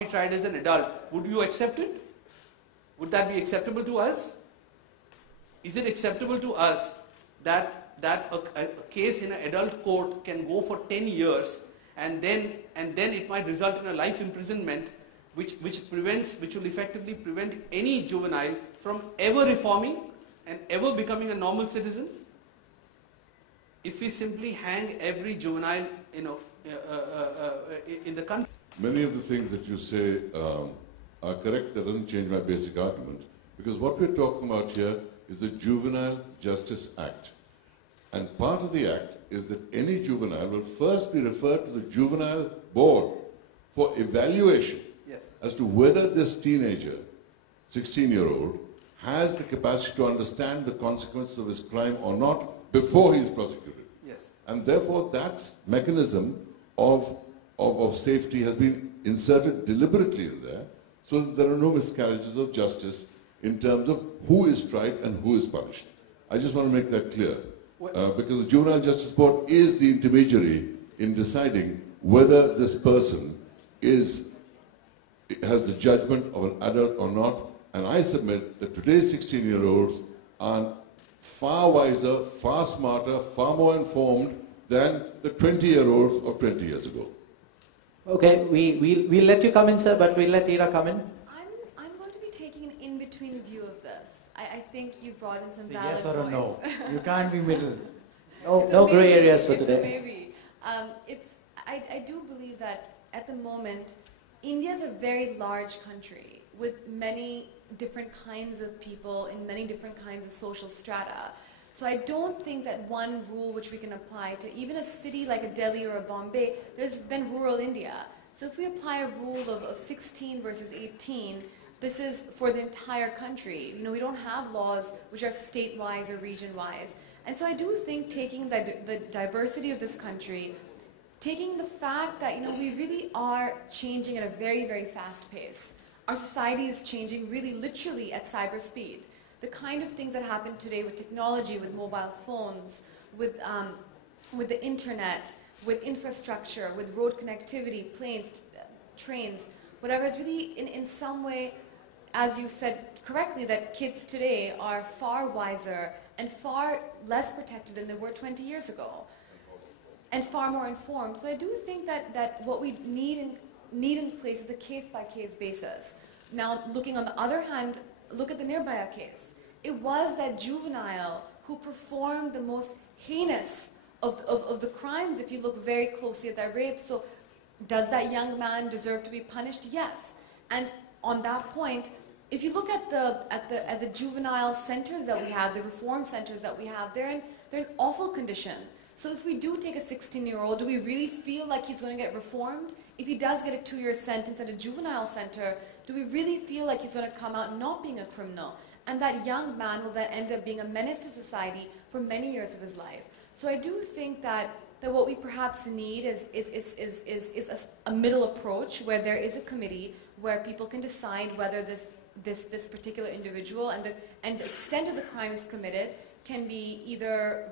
be tried as an adult. Would you accept it? Would that be acceptable to us? Is it acceptable to us that a case in an adult court can go for 10 years and then it might result in a life imprisonment which will effectively prevent any juvenile from ever reforming and ever becoming a normal citizen? If we simply hang every juvenile, in the country. Many of the things that you say are correct. That doesn't change my basic argument, because what we're talking about here is the Juvenile Justice Act. And part of the act is that any juvenile will first be referred to the juvenile board for evaluation as to whether this teenager, 16-year-old, has the capacity to understand the consequences of his crime or not before he is prosecuted. And therefore that mechanism of safety has been inserted deliberately in there so that there are no miscarriages of justice in terms of who is tried and who is punished. I just want to make that clear. Because the Juvenile Justice Board is the intermediary in deciding whether this person has the judgment of an adult or not. And I submit that today's 16-year-olds are far wiser, far smarter, far more informed than the 20-year-olds of 20 years ago. Okay, we'll let you come in, sir, but we'll let Ira come in. I'm going to be taking an in-between view of this. I think you brought in some valid yes or points. a no. You can't be middle. No grey areas for today. Maybe. I do believe that at the moment, India is a very large country with many different kinds of people in many different kinds of social strata. So I don't think that one rule which we can apply to even a city like a Delhi or a Bombay, there's then rural India. So if we apply a rule of 16 versus 18, this is for the entire country. We don't have laws which are state-wise or region-wise. And so I do think taking the diversity of this country, taking the fact that we really are changing at a very, very fast pace. Our society is changing really literally at cyber speed. The kind of things that happen today with technology, with mobile phones, with the internet, with infrastructure, with road connectivity, planes, trains, whatever, is really in some way, as you said correctly, that kids today are far wiser and far less protected than they were 20 years ago, and far more informed. So I do think that what we need in place is a case-by-case basis. Now, looking on the other hand, look at the Nirbhaya case. It was that juvenile who performed the most heinous of the crimes, if you look very closely at that rape. So does that young man deserve to be punished? Yes. And on that point, if you look at the juvenile centers that we have, the reform centers that we have, they're in awful condition. So if we do take a 16-year-old, do we really feel like he's going to get reformed? If he does get a 2-year sentence at a juvenile center, do we really feel like he's going to come out not being a criminal? And that young man will then end up being a menace to society for many years of his life. So I do think that what we perhaps need is a middle approach where there is a committee where people can decide whether this particular individual and the extent of the crime is committed can be either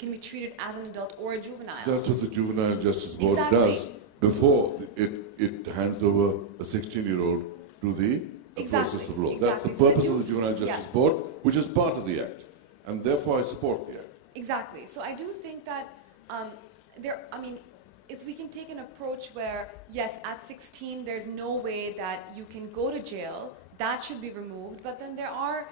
can be treated as an adult or a juvenile. That's what the Juvenile Justice Board does before it hands over a 16-year-old to the process of law. That's the purpose of the Juvenile Justice Board, which is part of the Act. And therefore I support the Act. Exactly. So I do think that if we can take an approach where, yes, at 16 there's no way that you can go to jail, that should be removed. But then there are